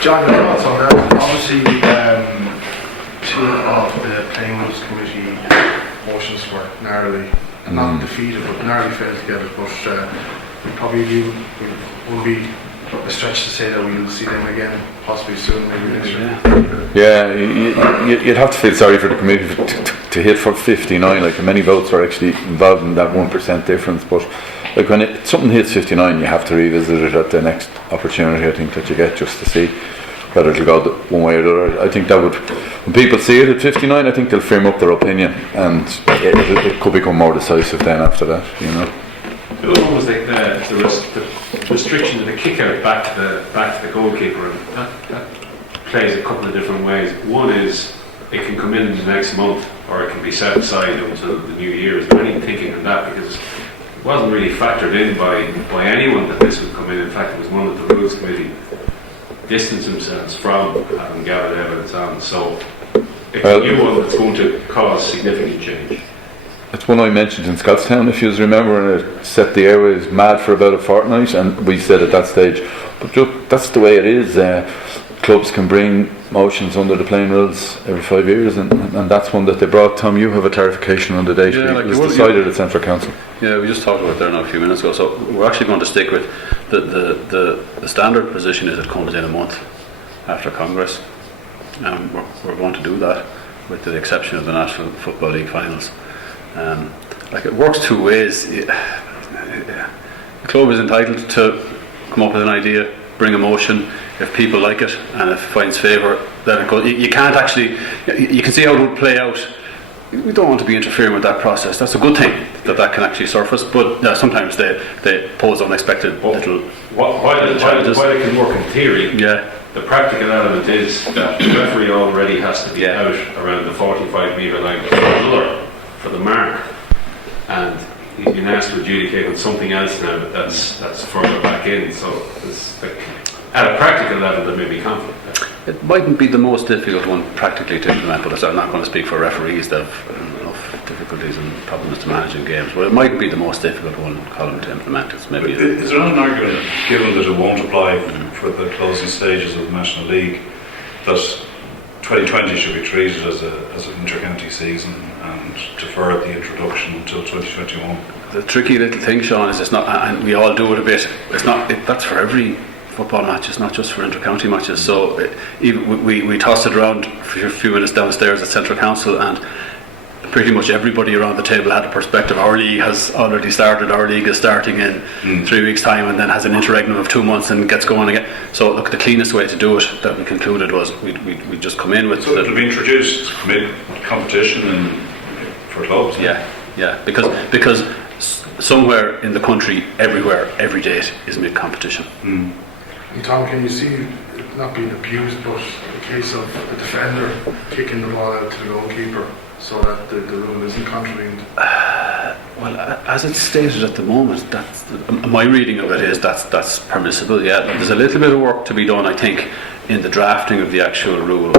John, your thoughts on that? Obviously, two of the playing rules committee motions were narrowly, not defeated, but narrowly failed to get it. But probably won't be a stretch to say that we'll see them again, possibly soon, maybe next year. Yeah, you'd have to feel sorry for the committee to hit for 59. Like, many votes are actually involved in that 1% difference. But like, when something hits 59, you have to revisit it at the next opportunity, I think, that you get, just to see whether it'll go one way or the other. I think that would, when people see it at 59, I think they'll firm up their opinion, and it could become more decisive then after that, you know. It was almost like the restriction of the kick out back to the goalkeeper, and that plays a couple of different ways. One is it can come in the next month, or it can be set aside until the new year. Is there any thinking on that? Because it wasn't really factored in by anyone that this would come in. In fact, it was one of the rules committee distanced themselves from having gathered evidence on. So it's a new one that's going to cause significant change. It's one I mentioned in Scottstown, if you remember, and it set the airways mad for about a fortnight, and we said at that stage, but look, that's the way it is. Clubs can bring motions under the playing rules every 5 years, and that's one that they brought. Tom, you have a clarification on the date. It was decided at Central Council. Yeah, we just talked about it there now a few minutes ago. So we're actually going to stick with the standard position is it comes in a month after Congress. We're going to do that, with the exception of the National Football League finals. Like, it works two ways. The club is entitled to come up with an idea, bring a motion. If people like it and if it finds favour, then it goes. You can't actually. You can see how it would play out. We don't want to be interfering with that process. That's a good thing that can actually surface. But sometimes they pose unexpected little challenges. While it can work in theory, the practical element is that the referee already has to be out around the 45-metre line for the mark, and he's been asked to adjudicate on something else now that's further back in. So at a practical level there may be conflict there. It mightn't be the most difficult one practically to implement, but I'm not going to speak for referees that have enough difficulties and problems to managing games, but it might be the most difficult one, Colin, to implement. It's maybe is there an argument, given that it won't apply for the closing stages of the National League, that 2020 should be treated as an inter-county season and defer the introduction until 2021? The tricky little thing, Sean, is it's not, and we all do it a bit, it's not, that's for every football match, it's not just for inter-county matches. So even we tossed it around for a few minutes downstairs at Central Council, and pretty much everybody around the table had a perspective. Our league has already started. Our league is starting in 3 weeks' time, and then has an interregnum of 2 months and gets going again. So look, the cleanest way to do it that we concluded was we just come in with. So it'll be introduced competition for clubs. Yeah, because somewhere in the country, everywhere, every date is mid-competition. And Tom, can you see it not being abused, but a case of the defender kicking the ball out to the goalkeeper, so that the rule isn't contravened? Well, as it's stated at the moment, that's my reading of it is that's permissible. Yeah, there's a little bit of work to be done, I think, in the drafting of the actual rule.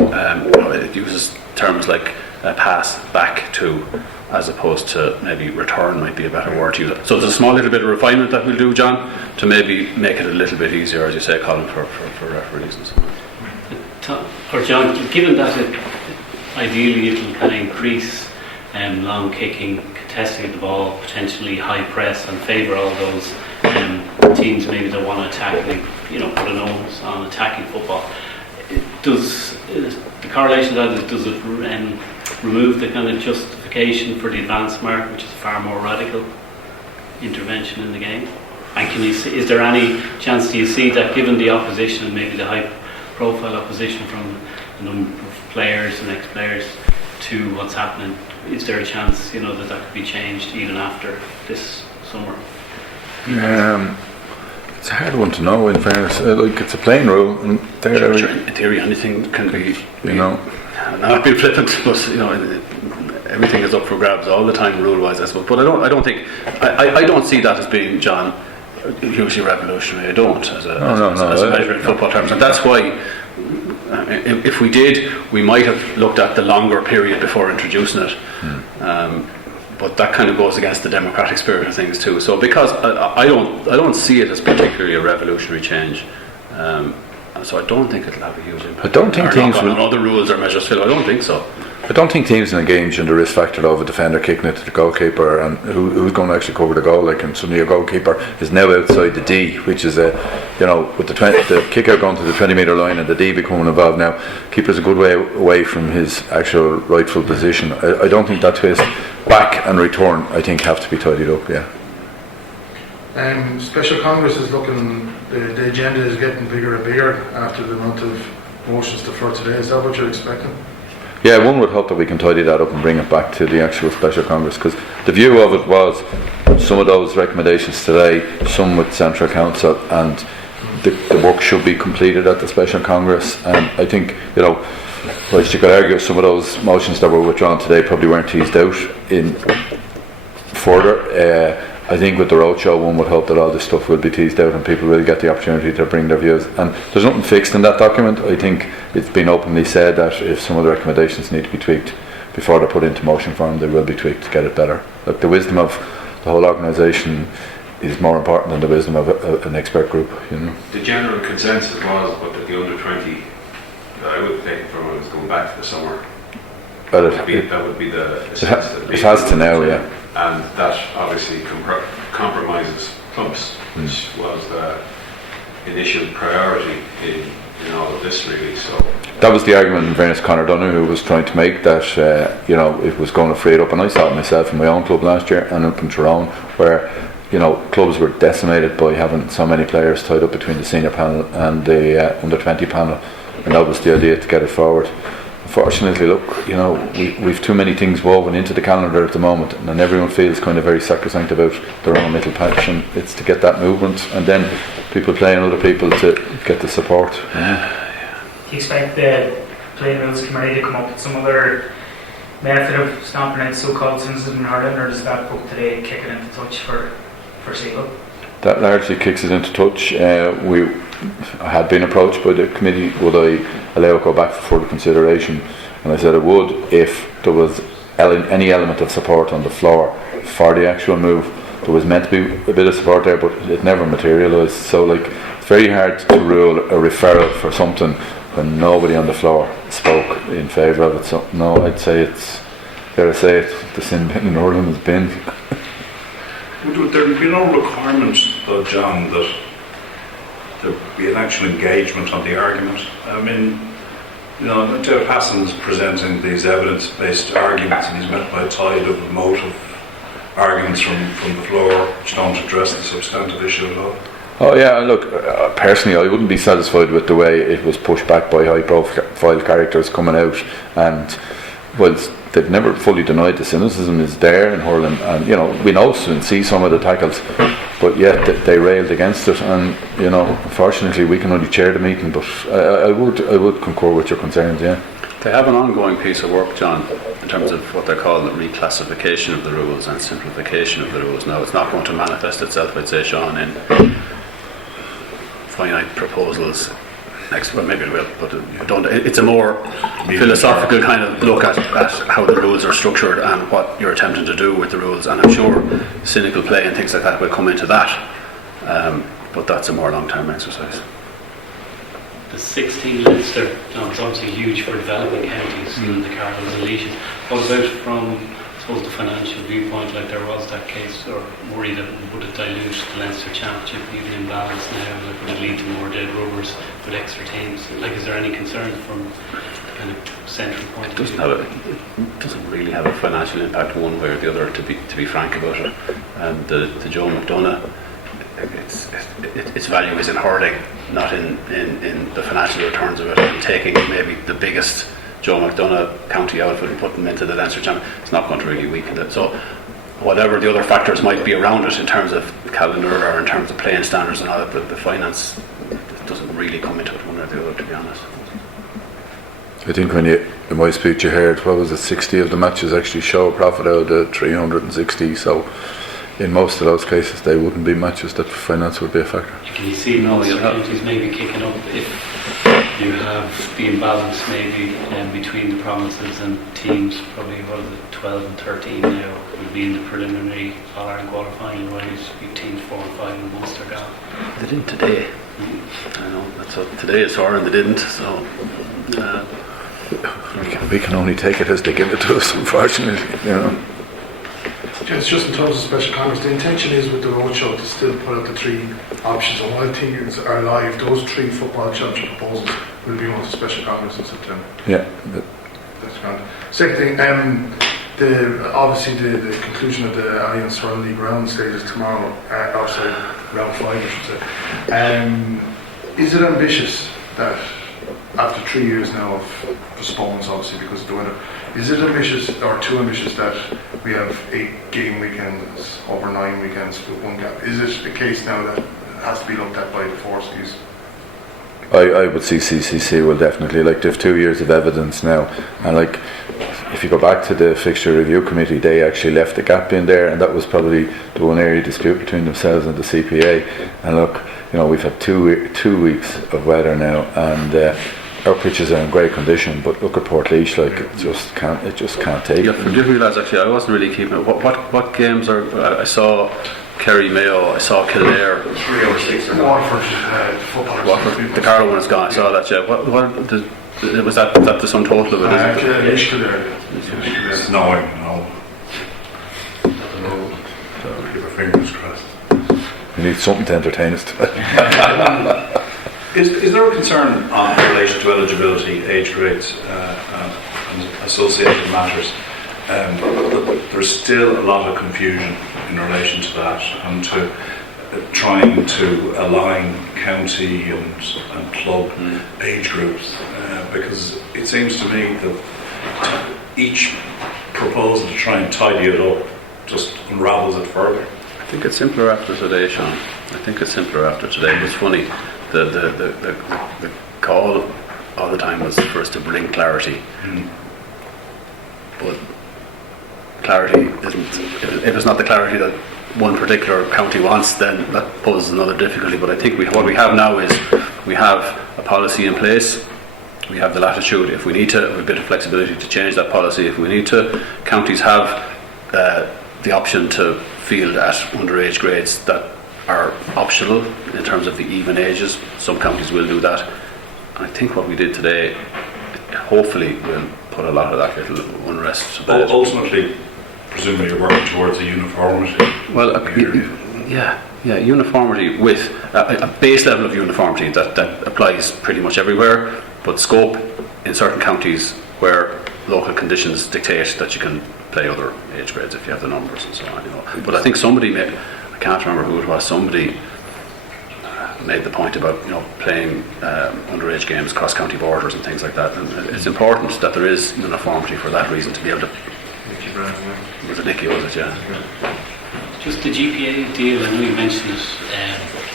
It uses terms like pass back to, as opposed to maybe return might be a better word to use. So there's a small little bit of refinement that we'll do, John, to maybe make it a little bit easier, as you say, Colin, for referees and so on. Tom, or John, given that ideally it will kind of increase long kicking, contesting of the ball, potentially high press, and favour all those teams maybe that want to attack, and put an onus on attacking football. Does the correlation to that, does it remove the kind of justification for the advanced mark, which is a far more radical intervention in the game? And can you see, is there any chance, do you see that, given the opposition and maybe the high profile opposition from a number of players and ex-players to what's happening, is there a chance that could be changed even after this summer? It's a hard one to know, in fairness. It's a plain rule, and in theory anything can be, not being flippant, but everything is up for grabs all the time, rule-wise, I suppose. But I don't see that as being, John, hugely revolutionary. I don't, as a measure in football terms, and that's why. If we did, we might have looked at the longer period before introducing it. But that kind of goes against the democratic spirit of things too. So because I don't see it as particularly a revolutionary change, And so I don't think it'll have a huge impact. I don't think teams will. On other rules or measures, Phil. I don't think so. I don't think teams will engage in the risk factor of a defender kicking it to the goalkeeper and who's going to actually cover the goal. Like, and suddenly your goalkeeper is now outside the D, which is with the kick out going to the 20-metre line and the D becoming involved now. Keeper's a good way away from his actual rightful position. I don't think that twist back and return, I think, have to be tidied up. Yeah. Special Congress is looking. The agenda is getting bigger and bigger after the amount of motions deferred today. Is that what you're expecting? Yeah, one would hope that we can tidy that up and bring it back to the actual Special Congress, because the view of it was some of those recommendations today, some with Central Council, and the work should be completed at the Special Congress. And I think, whilst you could argue some of those motions that were withdrawn today probably weren't teased out in further, I think with the roadshow, one would hope that all this stuff will be teased out and people will get the opportunity to bring their views. And there's nothing fixed in that document. I think it's been openly said that if some of the recommendations need to be tweaked before they're put into motion form, they will be tweaked to get it better. Like, the wisdom of the whole organisation is more important than the wisdom of an expert group. The general consensus was, but that the under 20, I would think, from when it was going back to the summer, that would be the sense that it has to now, yeah. And that obviously compromises clubs, which was the initial priority in all of this, really. So that was the argument, in fairness, Conor Donogh, who was trying to make that it was going to free it up. And I saw it myself in my own club last year and up in Tyrone, where clubs were decimated by having so many players tied up between the senior panel and the under 20 panel, and that was the idea, to get it forward. Unfortunately, look, we've too many things woven into the calendar at the moment, and everyone feels kind of very sacrosanct about their own little patch, and it's to get that movement, and then people playing other people to get the support. Do you expect the Playing Rules Committee to come up with some other method of stamping out so-called cynicism in Ireland, or does that book today kick it into touch for sequel? That largely kicks it into touch. I had been approached by the committee, would I allow it go back for further consideration, and I said I would if there was any element of support on the floor for the actual move. There was meant to be a bit of support there, but it never materialised. So it's very hard to rule a referral for something when nobody on the floor spoke in favour of it. So no, I'd say it's, dare I say it, the sin bin in Ireland has been. Would there be no requirement, though, John, that there be an actual engagement on the argument? I mean, David Hassan's presenting these evidence-based arguments, and he's met by a tide of emotive arguments from the floor which don't address the substantive issue at all. Oh yeah, look, personally I wouldn't be satisfied with the way it was pushed back by high-profile characters coming out, and whilst they've never fully denied the cynicism is there in hurling, and we know and see some of the tackles, but yet they railed against it, and unfortunately we can only chair the meeting. But I would concur with your concerns. Yeah, they have an ongoing piece of work, John, in terms of what they call the reclassification of the rules and simplification of the rules. Now, it's not going to manifest itself, I'd say, Sean, in finite proposals. Well, maybe it will, but it's a more philosophical kind of look at how the rules are structured and what you're attempting to do with the rules, and I'm sure cynical play and things like that will come into that, but that's a more long-term exercise. The 16 Leinster is obviously huge for developing counties, the Cardinals and Leashes. What about from, I suppose, the financial viewpoint? Like, there was that case, or worry that would it dilute the Leinster Championship even in balance now? Like, would it lead to more dead rubbers with extra teams? Like, is there any concern from kind of central point of view? It doesn't really have a financial impact one way or the other, to be frank about it. And the Joe McDonagh, its value is in hurling, not in the financial returns of it, and taking maybe the biggest Joe McDonagh county outfit and putting them into the Leinster Championship, it's not going to really weaken it. So whatever the other factors might be around it in terms of calendar or in terms of playing standards and all that, the finance doesn't really come into it one or the other, to be honest. I think in my speech you heard, 60 of the matches actually show a profit out of the 360, so in most of those cases they wouldn't be matches that finance would be a factor. Can you see most counties maybe kicking up if you have the imbalance maybe between the provinces and teams? Probably what is it, 12 and 13 now will be in the preliminary All-Ireland quarter-final, whereas you teams 4 and 5 in Munster gone. They didn't today. I know, that's what today is for, and they didn't, so... We can only take it as they give it to us, unfortunately, you know. It's just in terms of special congress, the intention is with the roadshow to still put out the 3 options, and while teams are live, those 3 football championship proposals will be on the special congress in September. Yeah. That's grand. Second thing, obviously the conclusion of the Alliance World League round stages tomorrow, outside round 5 I should say. Is it ambitious that after 3 years now of postponements, obviously because of the weather, is it ambitious or too ambitious that we have 8 game weekends over 9 weekends with 1 gap? Is it the case now that it has to be looked at by the forces? I would see CCC will definitely, like, they have 2 years of evidence now, and like if you go back to the fixture review committee, they actually left the gap in there, and that was probably the one area dispute between themselves and the CPA. And look, you know, we've had 2 weeks of weather now, and our pitches are in great condition, but look at Portlaoise, like it just can't take. Yeah, forgive me lads, actually I wasn't really keeping it. What games are, I saw Kerry Mayo, I saw Kildare, 3 over 6 Waterford football. Waterford, the Carlow one is gone, I saw that, yeah. Was that the sum total of it? Kildare. It's snowing, no. So keep our fingers crossed. We need something to entertain us today. Is there a concern in relation to eligibility, age grades, and associated matters? There's still a lot of confusion in relation to that, and to trying to align county and club age groups, because it seems to me that each proposal to try and tidy it up just unravels it further. I think it's simpler after today, Sean. I think it's simpler after today. It was funny. The call all the time was for us to bring clarity, but clarity isn't. If it's not the clarity that one particular county wants, then that poses another difficulty. But I think what we have now is we have a policy in place. We have the latitude, if we need to, a bit of flexibility to change that policy if we need to. Counties have the option to field at underage grades that are optional in terms of the even ages. Some counties will do that. And I think what we did today hopefully will put a lot of that little unrest to bed. Ultimately, presumably you're working towards a uniformity. Well, uniformity with a base level of uniformity that applies pretty much everywhere, but scope in certain counties where local conditions dictate that you can play other age grades if you have the numbers and so on. You know. But I think somebody made, I can't remember who it was, somebody made the point about playing underage games across county borders and things like that, and it's important that there is uniformity for that reason, to be able to. Nicky Brown, yeah. Was it Nicky, was it, yeah? Just the GPA deal, I know you mentioned it.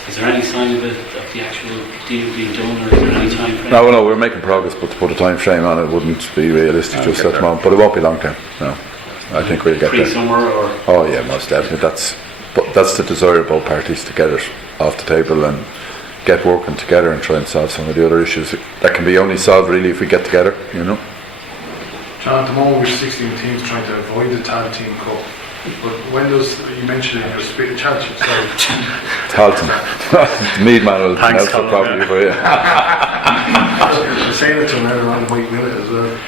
Is there any sign of the actual deal being done, or is there any time frame? No, we're making progress, but to put a time frame on it wouldn't be realistic just at the moment. But it won't be long term. No, I think we'll get there. Pre-summer, or? Oh yeah, most definitely. That's the desire of both parties, to get it off the table and get working together and try and solve some of the other issues that can be only solved really if we get together. John, at the moment we're 16 teams trying to avoid the Tag Team Cup. But when does, you mentioned in your speech, sorry. Talton. Mead man will Thanks, announce the problem for you. I'm saying it to him every on White Minute as well.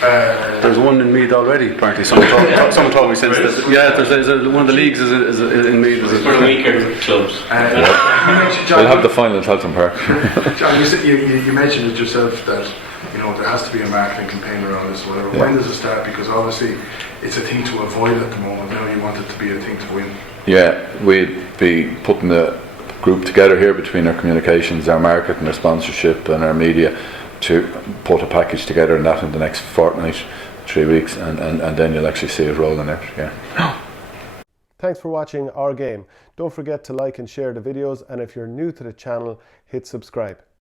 But, there's one in Meath already, apparently. Someone told me since that. Yeah, there's one of the leagues is in Meath. For the weaker clubs. We'll have the final at Talton Park. John, you mentioned it yourself that there has to be a marketing campaign around this, whatever. Yeah. When does it start? Because obviously it's a thing to avoid at the moment. Now you want it to be a thing to win. Yeah, we'd be putting a group together here between our communications, our marketing, our sponsorship and our media to put a package together, and that in the next fortnight, 3 weeks, and then you'll actually see it rolling out. Yeah. Thanks for watching Our Game. Don't forget to like and share the videos, and if you're new to the channel, hit subscribe.